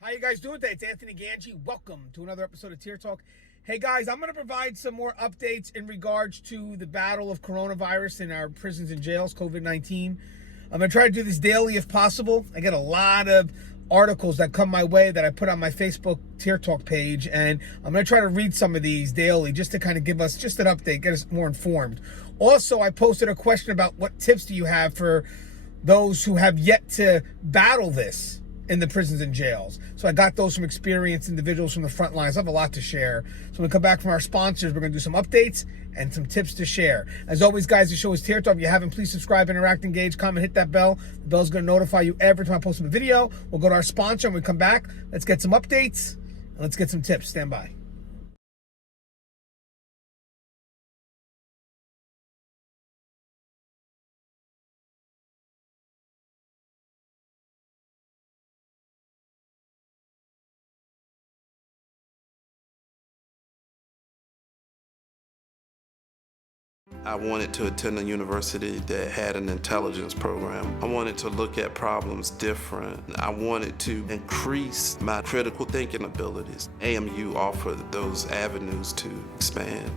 How you guys doing today? It's Anthony Gangi. Welcome to another episode of Tier Talk. Hey guys, I'm going to provide some more updates in regards to the battle of coronavirus in our prisons and jails, COVID-19. I'm going to try to do this daily if possible. I get a lot of articles that come my way that I put on my Facebook Tier Talk page, and I'm going to try to read some of these daily just to kind of give us just an update, get us more informed. Also, I posted a question about what tips do you have for those who have yet to battle this in the prisons and jails. So I got those from experienced individuals from the front lines. I have a lot to share. So when we come back from our sponsors, we're going to do some updates and some tips to share. As always, guys, the show is Tier Talk. If you haven't, please subscribe, interact, engage, comment, hit that bell. The bell's going to notify you every time I post a video. We'll go to our sponsor and we come back. Let's get some updates and let's get some tips. Stand by. I wanted to attend a university that had an intelligence program. I wanted to look at problems different. I wanted to increase my critical thinking abilities. AMU offered those avenues to expand.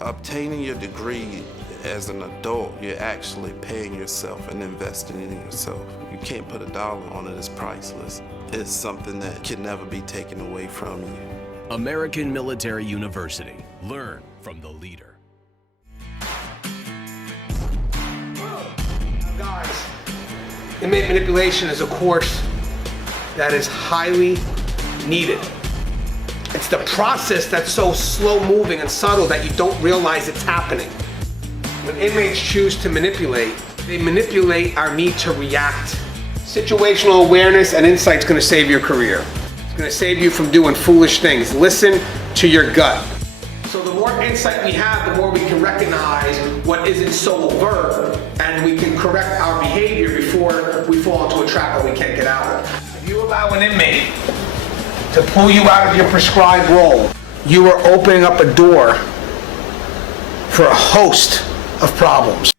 Obtaining your degree as an adult, you're actually paying yourself and investing in yourself. You can't put a dollar on it, it's priceless. It's something that can never be taken away from you. American Military University. Learn from the leader. Guys, Inmate Manipulation is a course that is highly needed. It's the process that's so slow moving and subtle that you don't realize it's happening. When inmates choose to manipulate, they manipulate our need to react. Situational awareness and insight is going to save your career. It's going to save you from doing foolish things. Listen to your gut. So the more insight we have, the more we can recognize what isn't so overt, and we can correct our behavior before we fall into a trap that we can't get out of. If you allow an inmate to pull you out of your prescribed role, you are opening up a door for a host of problems.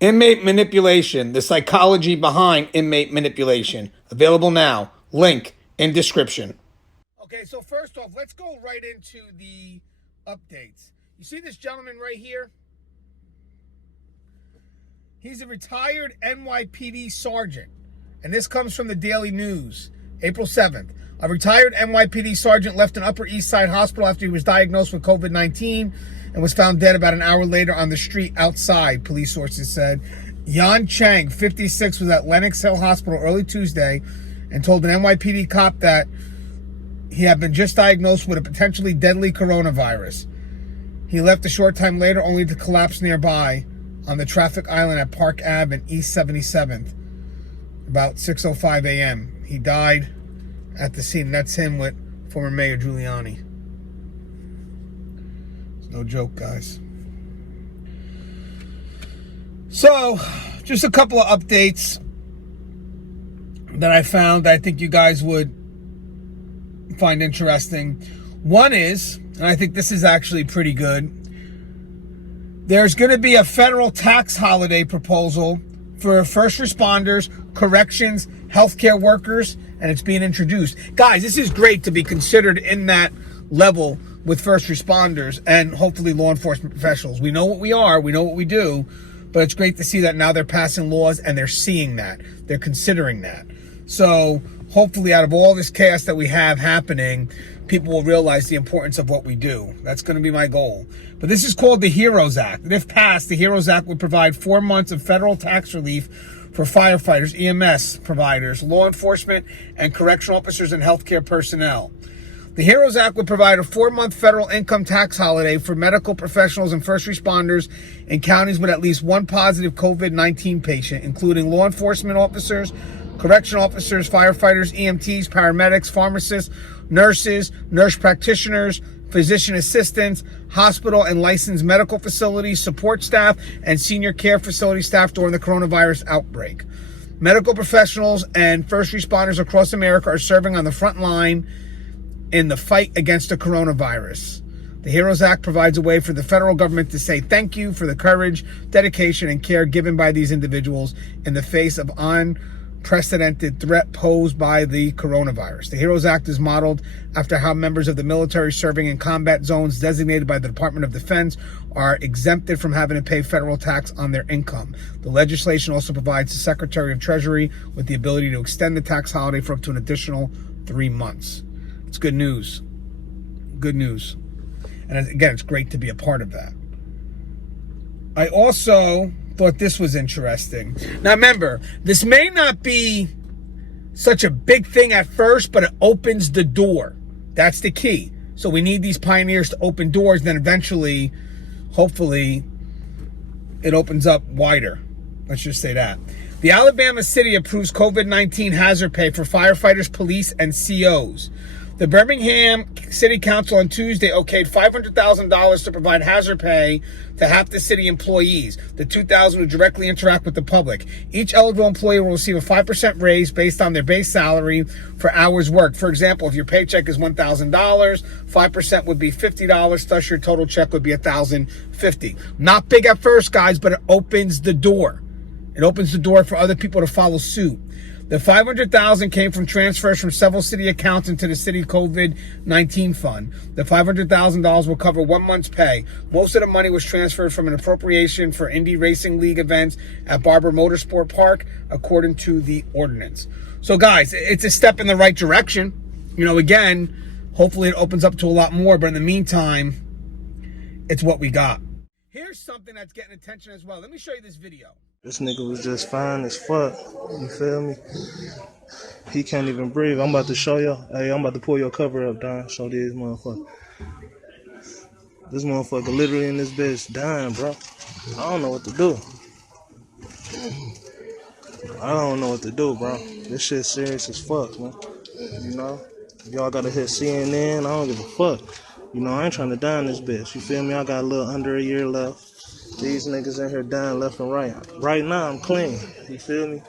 Inmate Manipulation, the psychology behind inmate manipulation. Available now. Link in description. Okay, so first off, let's go right into the updates. You see this gentleman right here? He's a retired NYPD sergeant, and this comes from the Daily News, April 7th. A retired NYPD sergeant left an Upper East Side hospital after he was diagnosed with COVID-19 and was found dead about an hour later on the street outside, police sources said. Yan Chang, 56, was at Lenox Hill Hospital early Tuesday and told an NYPD cop that he had been just diagnosed with a potentially deadly coronavirus. He left a short time later only to collapse nearby on the traffic island at Park Ave and East 77th about 6:05 a.m. He died at the scene. That's him with former Mayor Giuliani. It's no joke, guys. So, just a couple of updates that I found that I think you guys would find interesting. One is, and I think this is actually pretty good, there's going to be a federal tax holiday proposal for first responders, corrections, healthcare workers, and it's being introduced. Guys, this is great to be considered in that level with first responders and hopefully law enforcement professionals. We know what we are, we know what we do, but it's great to see that now they're passing laws and they're seeing that. They're considering that. So hopefully out of all this chaos that we have happening, people will realize the importance of what we do. That's going to be my goal. But this is called the HEROES Act. And if passed, the HEROES Act would provide 4 months of federal tax relief for firefighters, EMS providers, law enforcement, and correctional officers and healthcare personnel. The HEROES Act would provide a 4-month federal income tax holiday for medical professionals and first responders in counties with at least one positive COVID-19 patient, including law enforcement officers, correctional officers, firefighters, EMTs, paramedics, pharmacists, nurses, nurse practitioners, physician assistants, hospital and licensed medical facilities, support staff, and senior care facility staff during the coronavirus outbreak. Medical professionals and first responders across America are serving on the front line in the fight against the coronavirus. The HEROES Act provides a way for the federal government to say thank you for the courage, dedication, and care given by these individuals in the face of unprecedented threat posed by the coronavirus. The HEROES Act is modeled after how members of the military serving in combat zones designated by the Department of Defense are exempted from having to pay federal tax on their income. The legislation also provides the Secretary of Treasury with the ability to extend the tax holiday for up to an additional 3 months. It's good news. Good news. And again, it's great to be a part of that. I also thought this was interesting. Now remember, this may not be such a big thing at first, but it opens the door. That's the key. So we need these pioneers to open doors, then eventually, hopefully, it opens up wider. Let's just say that. The Alabama city approves COVID-19 hazard pay for firefighters, police, and COs. The Birmingham City Council on Tuesday okayed $500,000 to provide hazard pay to half the city employees, the 2,000 who directly interact with the public. Each eligible employee will receive a 5% raise based on their base salary for hours worked. For example, if your paycheck is $1,000, 5% would be $50, thus your total check would be $1,050. Not big at first, guys, but it opens the door. It opens the door for other people to follow suit. The $500,000 came from transfers from several city accounts into the city COVID-19 fund. The $500,000 will cover 1 month's pay. Most of the money was transferred from an appropriation for Indy Racing League events at Barber Motorsport Park, according to the ordinance. So guys, it's a step in the right direction. You know, again, hopefully it opens up to a lot more, but in the meantime, it's what we got. Here's something that's getting attention as well. Let me show you this video. This nigga was just fine as fuck. You feel me? He can't even breathe. I'm about to show y'all. Hey, I'm about to pull your cover up, Don. Show these motherfuckers. This motherfucker literally in this bitch dying, bro. I don't know what to do. I don't know what to do, bro. This shit serious as fuck, man. You know? Y'all gotta hit CNN. I don't give a fuck. You know, I ain't trying to die in this bitch. You feel me? I got a little under a year left. These niggas in here dying left and right. Right now, I'm clean. You feel me?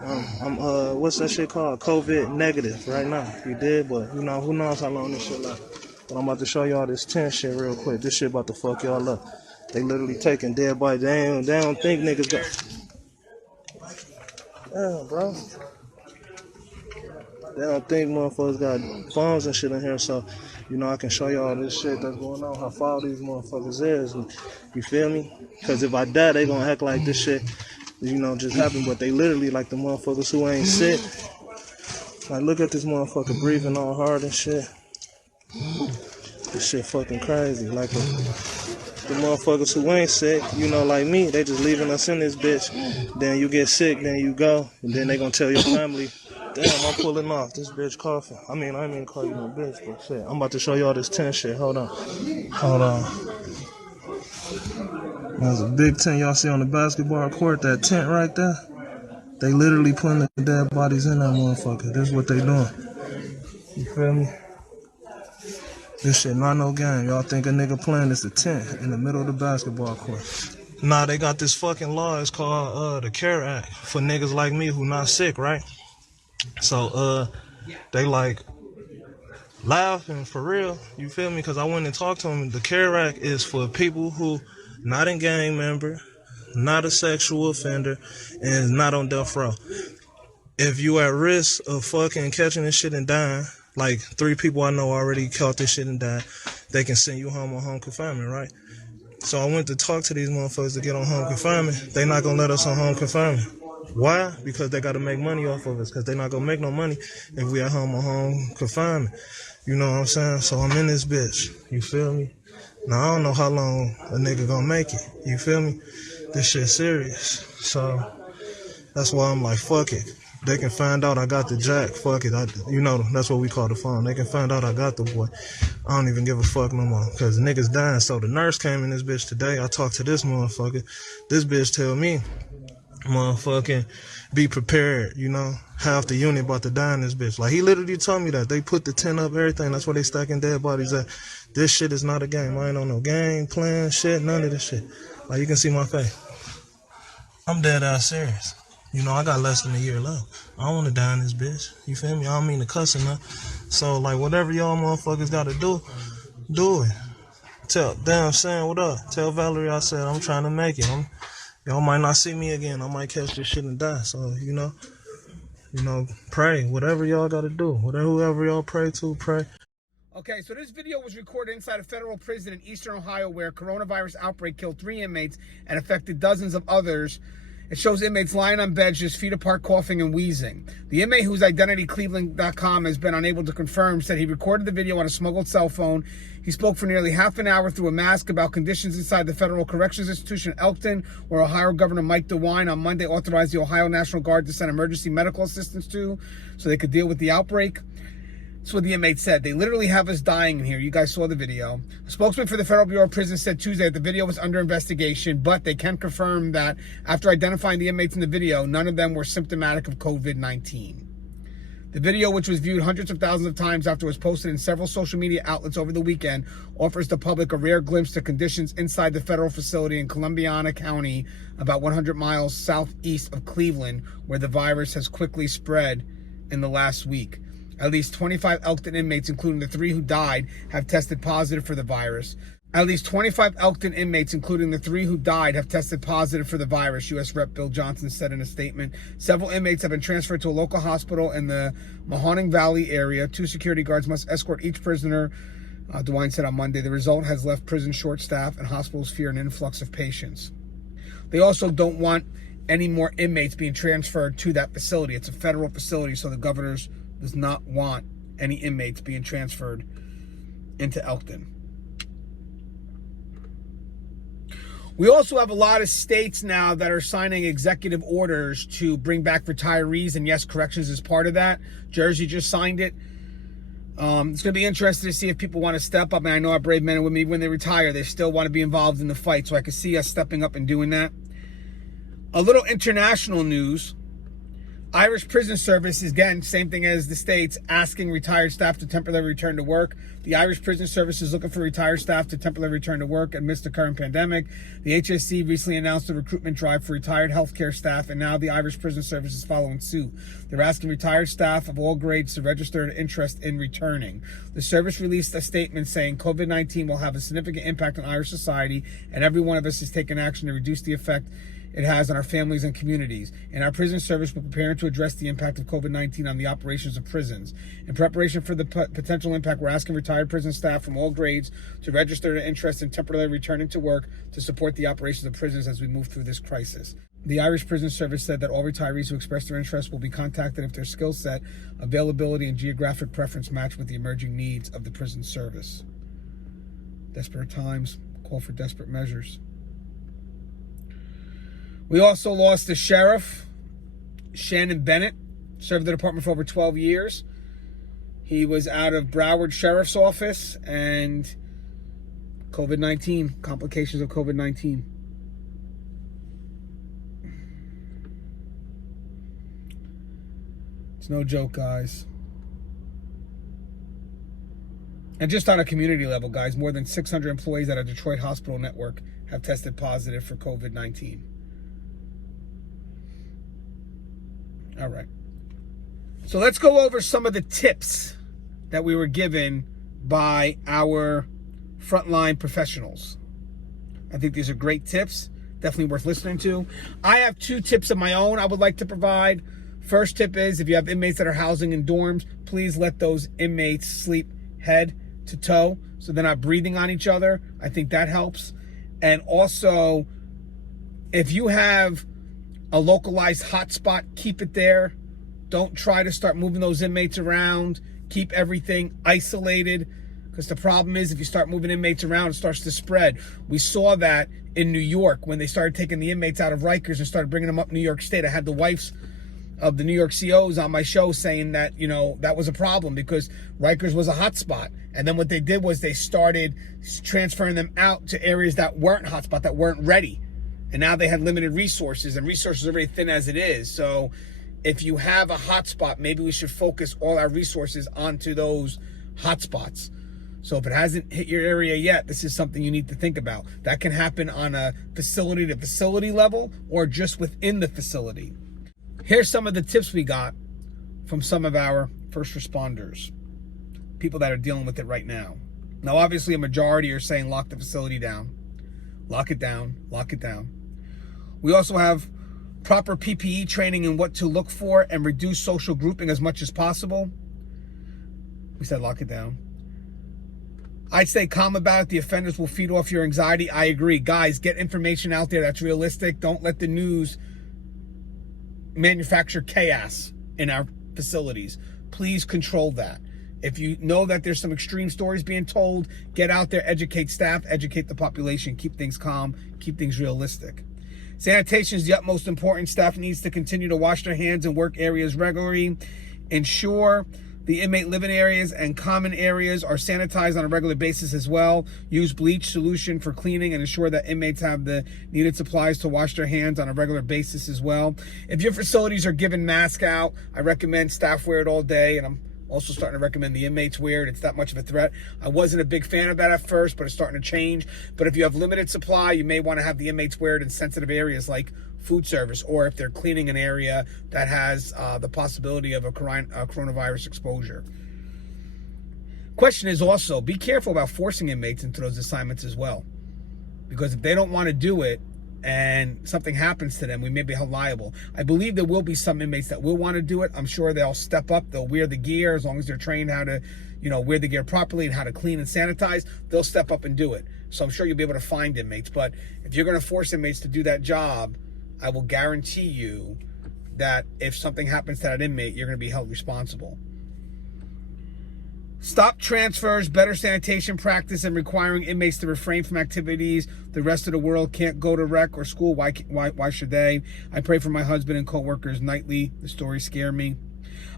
I'm what's that shit called? COVID negative right now. You did, but you know, who knows how long this shit last. But I'm about to show y'all this 10 shit real quick. This shit about to fuck y'all up. They literally taking dead bodies. They don't think niggas got. Damn, bro. They don't think motherfuckers got phones and shit in here, so you know I can show y'all this shit that's going on, how foul these motherfuckers is. You feel me? Because if I die, they gonna act like this shit, you know, just happened. But they literally like the motherfuckers who ain't sick. Like, look at this motherfucker breathing all hard and shit. This shit fucking crazy. Like the motherfuckers who ain't sick, you know, like me, they just leaving us in this bitch. Then you get sick, then you go, and then they gonna tell your family. Damn, I'm pulling off. This bitch coughing. I mean, I ain't mean to call you no bitch, but shit. I'm about to show y'all this 10 shit. Hold on. There's a big tent y'all see on the basketball court. That tent right there. They literally putting the dead bodies in that motherfucker. This is what they doing. You feel me? This shit not no game. Y'all think a nigga playing this a tent in the middle of the basketball court. Nah, they got this fucking law. It's called the CARE Act for niggas like me who not sick, right? So, they like laughing for real, you feel me? Because I went and talked to them. The CARE Act is for people who not a gang member, not a sexual offender, and not on death row. If you at risk of fucking catching this shit and dying, like 3 people I know already caught this shit and died, they can send you home on home confinement, right? So I went to talk to these motherfuckers to get on home confinement. They not gonna let us on home confinement. Why? Because they got to make money off of us. Because they not going to make no money if we at home on home confinement. You know what I'm saying? So I'm in this bitch. You feel me? Now, I don't know how long a nigga going to make it. You feel me? This shit serious. So that's why I'm like, fuck it. They can find out I got the jack. Fuck it. You know, that's what we call the phone. They can find out I got the boy. I don't even give a fuck no more. Because the niggas dying. So the nurse came in this bitch today. I talked to this motherfucker. This bitch tell me, motherfucking be prepared, you know. Half the unit about to die in this bitch. Like, he literally told me that. They put the tent up, everything. That's where they stacking dead bodies at. This shit is not a game. I ain't on no game, plan, shit, none of this shit. Like, you can see my face. I'm dead ass serious. You know, I got less than a year left. I don't want to die in this bitch. You feel me? I don't mean to cuss or nothing. So, like, whatever y'all motherfuckers got to do it. Damn, Sam, what up? Tell Valerie I said I'm trying to make it. Y'all might not see me again. I might catch this shit and die. So, you know, You know, pray. Whatever y'all got to do. Whoever y'all pray to, pray. Okay, so this video was recorded inside a federal prison in eastern Ohio where a coronavirus outbreak killed 3 inmates and affected dozens of others. It shows inmates lying on beds, just feet apart, coughing and wheezing. The inmate, whose identity Cleveland.com has been unable to confirm, said he recorded the video on a smuggled cell phone. He spoke for nearly half an hour through a mask about conditions inside the Federal Corrections Institution in Elkton, where Ohio Governor Mike DeWine on Monday authorized the Ohio National Guard to send emergency medical assistance to so they could deal with the outbreak. That's what the inmate said. They literally have us dying in here. You guys saw the video. A spokesman for the Federal Bureau of Prisons said Tuesday that the video was under investigation, but they can confirm that after identifying the inmates in the video, none of them were symptomatic of COVID-19. The video, which was viewed hundreds of thousands of times after it was posted in several social media outlets over the weekend, offers the public a rare glimpse to conditions inside the federal facility in Columbiana County, about 100 miles southeast of Cleveland, where the virus has quickly spread in the last week. At least 25 Elkton inmates, including the 3 who died, have tested positive for the virus. At least 25 Elkton inmates, including the 3 who died, have tested positive for the virus, U.S. Rep. Bill Johnson said in a statement. Several inmates have been transferred to a local hospital in the Mahoning Valley area. 2 security guards must escort each prisoner, DeWine said on Monday. The result has left prisons short-staffed and hospitals fear an influx of patients. They also don't want any more inmates being transferred to that facility. It's a federal facility, so the governors does not want any inmates being transferred into Elkton. We also have a lot of states now that are signing executive orders to bring back retirees, and yes, corrections is part of that. Jersey just signed it. It's going to be interesting to see if people want to step up, and I know our brave men and women, when they retire, they still want to be involved in the fight, so I can see us stepping up and doing that. A little international news. Irish Prison Service is, again, same thing as the States, asking retired staff to temporarily return to work. The Irish Prison Service is looking for retired staff to temporarily return to work amidst the current pandemic. The HSC recently announced a recruitment drive for retired healthcare staff, and now the Irish Prison Service is following suit. They're asking retired staff of all grades to register an interest in returning. The service released a statement saying COVID-19 will have a significant impact on Irish society, and every one of us is taking action to reduce the effect it has on our families and communities. In our prison service, we're preparing to address the impact of COVID-19 on the operations of prisons. In preparation for the potential impact, we're asking retired prison staff from all grades to register their interest in temporarily returning to work to support the operations of prisons as we move through this crisis. The Irish Prison Service said that all retirees who express their interest will be contacted if their skill set, availability, and geographic preference match with the emerging needs of the prison service. Desperate times call for desperate measures. We also lost the sheriff, Shannon Bennett, served the department for over 12 years. He was out of Broward Sheriff's Office, and COVID-19, complications of COVID-19. It's no joke, guys. And just on a community level, guys, more than 600 employees at a Detroit hospital network have tested positive for COVID-19. All right. So let's go over some of the tips that we were given by our frontline professionals. I think these are great tips, definitely worth listening to. I have 2 tips of my own I would like to provide. First tip is, if you have inmates that are housing in dorms, please let those inmates sleep head to toe so they're not breathing on each other. I think that helps. And also, if you have a localized hotspot, keep it there. Don't try to start moving those inmates around. Keep everything isolated, because the problem is if you start moving inmates around, it starts to spread. We saw that in New York when they started taking the inmates out of Rikers and started bringing them up New York State. I had the wives of the New York COs on my show saying that, you know, that was a problem because Rikers was a hotspot. And then what they did was they started transferring them out to areas that weren't hotspot, that weren't ready. And now they had limited resources, and resources are very thin as it is. So if you have a hotspot, maybe we should focus all our resources onto those hotspots. So if it hasn't hit your area yet, this is something you need to think about. That can happen on a facility to facility level or just within the facility. Here's some of the tips we got from some of our first responders, people that are dealing with it right now. Now, obviously, a majority are saying lock the facility down. Lock it down. Lock it down. We also have proper PPE training and what to look for, and reduce social grouping as much as possible. We said lock it down. I'd stay calm about it. The offenders will feed off your anxiety. I agree. Guys, get information out there that's realistic. Don't let the news manufacture chaos in our facilities. Please control that. If you know that there's some extreme stories being told, get out there, educate staff, educate the population, keep things calm, keep things realistic. Sanitation is the utmost important. Staff needs to continue to wash their hands in work areas regularly. Ensure the inmate living areas and common areas are sanitized on a regular basis as well. Use bleach solution for cleaning and ensure that inmates have the needed supplies to wash their hands on a regular basis as well. If your facilities are giving masks out, I recommend staff wear it all day, and I'm also starting to recommend the inmates wear it. It's not much of a threat. I wasn't a big fan of that at first, but it's starting to change. But if you have limited supply, you may want to have the inmates wear it in sensitive areas like food service, or if they're cleaning an area that has the possibility of a coronavirus exposure. Question is also, be careful about forcing inmates into those assignments as well. Because if they don't want to do it, and something happens to them, we may be held liable. I believe there will be some inmates that will want to do it. I'm sure they'll step up. They'll wear the gear as long as they're trained how to, wear the gear properly and how to clean and sanitize. They'll step up and do it. So I'm sure you'll be able to find inmates. But if you're going to force inmates to do that job, I will guarantee you that if something happens to that inmate, you're going to be held responsible. Stop transfers, better sanitation practice, and requiring inmates to refrain from activities the rest of the world can't go to rec or school. Why should they? I pray for my husband and co-workers nightly. The stories scare me.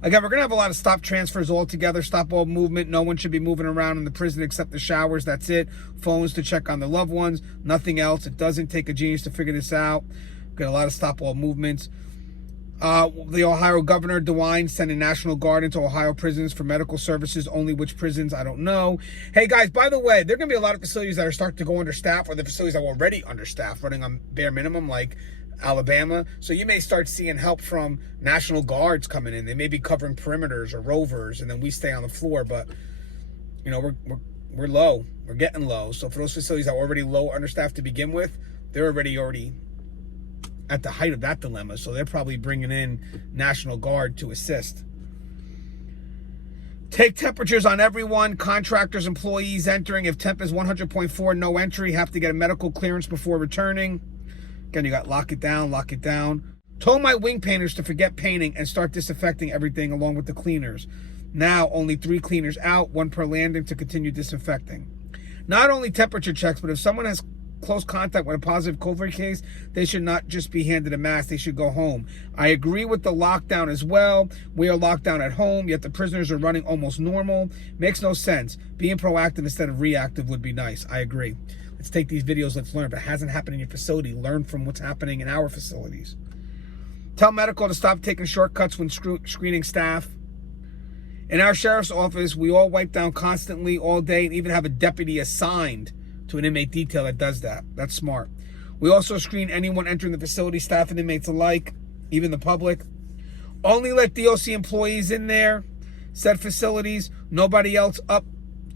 Again, we're going to have a lot of stop transfers altogether. Stop all movement. No one should be moving around in the prison except the showers. That's it. Phones to check on their loved ones. Nothing else. It doesn't take a genius to figure this out. Got a lot of stop all movements. The Ohio Governor DeWine sending National Guard into Ohio prisons for medical services. Only which prisons, I don't know. Hey guys, by the way, there are going to be a lot of facilities that are starting to go understaffed, or the facilities that are already understaffed, running on bare minimum, like Alabama. So you may start seeing help from National Guards coming in. They may be covering perimeters or rovers, and then we stay on the floor. But we're low. We're getting low. So for those facilities that are already low understaffed to begin with, they're already at the height of that dilemma, so they're probably bringing in National Guard to assist. Take temperatures on everyone, contractors, employees entering. If temp is 100.4, no entry. Have to get a medical clearance before returning. Again, you got lock it down, lock it down. Told my wing painters to forget painting and start disinfecting everything along with the cleaners. Now, only 3 cleaners out, 1 per landing to continue disinfecting. Not only temperature checks, but if someone has close contact with a positive COVID case, they should not just be handed a mask, they should go home. I agree with the lockdown as well. We are locked down at home, yet the prisoners are running almost normal. Makes no sense. Being proactive instead of reactive would be nice. I agree. Let's take these videos, let's learn. If it hasn't happened in your facility, learn from what's happening in our facilities. Tell medical to stop taking shortcuts when screening staff. In our sheriff's office, we all wipe down constantly all day and even have a deputy assigned to an inmate detail that does that. That's smart. We also screen anyone entering the facility, staff and inmates alike, even the public. Only let DOC employees in there, said facilities, nobody else up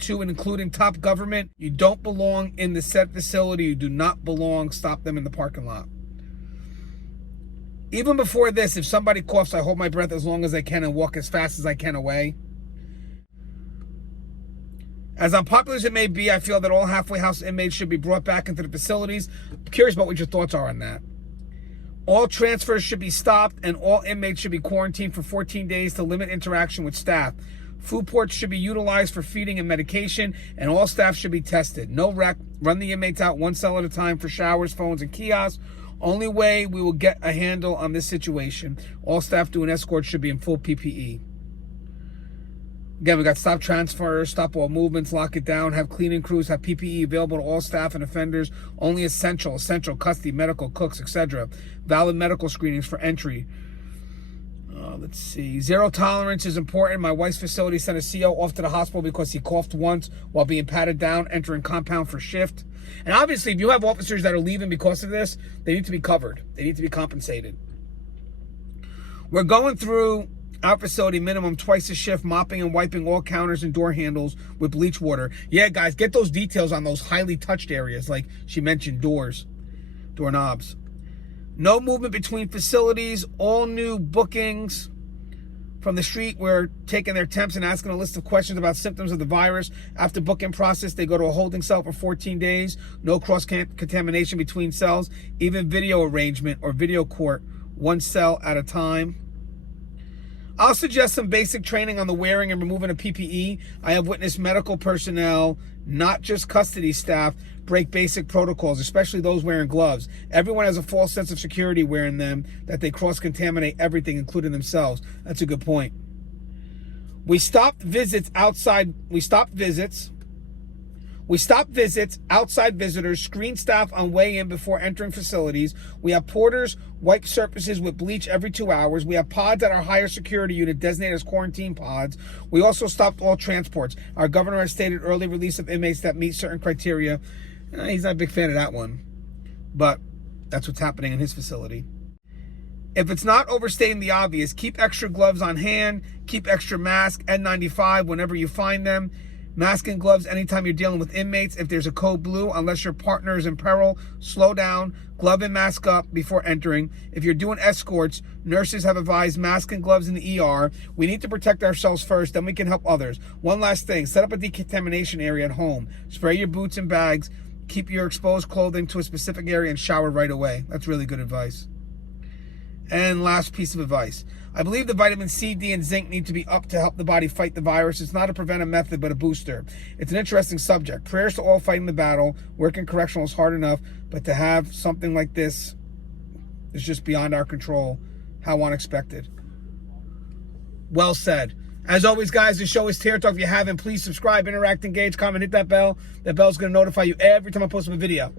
to and including top government. You don't belong in the said facility. You do not belong. Stop them in the parking lot. Even before this, if somebody coughs, I hold my breath as long as I can and walk as fast as I can away. As unpopular as it may be, I feel that all halfway house inmates should be brought back into the facilities. I'm curious about what your thoughts are on that. All transfers should be stopped, and all inmates should be quarantined for 14 days to limit interaction with staff. Food ports should be utilized for feeding and medication, and all staff should be tested. No rec. Run the inmates out 1 cell at a time for showers, phones, and kiosks. Only way we will get a handle on this situation. All staff doing escorts should be in full PPE. Again, we got stop transfers, stop all movements, lock it down, have cleaning crews, have PPE available to all staff and offenders, only essential, custody, medical, cooks, etc. Valid medical screenings for entry. Let's see. Zero tolerance is important. My wife's facility sent a CO off to the hospital because he coughed once while being patted down, entering compound for shift. And obviously, if you have officers that are leaving because of this, they need to be covered. They need to be compensated. We're going through our facility minimum twice a shift, mopping and wiping all counters and door handles with bleach water. Yeah, guys, get those details on those highly touched areas, like she mentioned, doors, doorknobs. No movement between facilities. All new bookings from the street, we're taking their temps and asking a list of questions about symptoms of the virus. After booking process, they go to a holding cell for 14 days. No cross-contamination between cells. Even video arrangement or video court, one cell at a time. I'll suggest some basic training on the wearing and removing of PPE. I have witnessed medical personnel, not just custody staff, break basic protocols, especially those wearing gloves. Everyone has a false sense of security wearing them, that they cross-contaminate everything, including themselves. That's a good point. We stopped visits, outside visitors, screen staff on way in before entering facilities. We have porters wipe surfaces with bleach every 2 hours. We have pods at our higher security unit designated as quarantine pods. We also stopped all transports. Our governor has stated early release of inmates that meet certain criteria. He's not a big fan of that one, but that's what's happening in his facility. If it's not overstating the obvious, keep extra gloves on hand, keep extra mask, N95 whenever you find them. Mask and gloves anytime you're dealing with inmates. If there's a code blue, unless your partner is in peril, slow down, glove and mask up before entering. If you're doing escorts, nurses have advised mask and gloves in the ER. We need to protect ourselves first, then we can help others. One last thing, set up a decontamination area at home. Spray your boots and bags. Keep your exposed clothing to a specific area and shower right away. That's really good advice. And last piece of advice. I believe the vitamin C, D, and zinc need to be up to help the body fight the virus. It's not a preventive method, but a booster. It's an interesting subject. Prayers to all fighting the battle. Working correctional is hard enough, but to have something like this is just beyond our control. How unexpected. Well said. As always, guys, the show is Tear Talk. If you haven't, please subscribe, interact, engage, comment, hit that bell. That bell's going to notify you every time I post a video.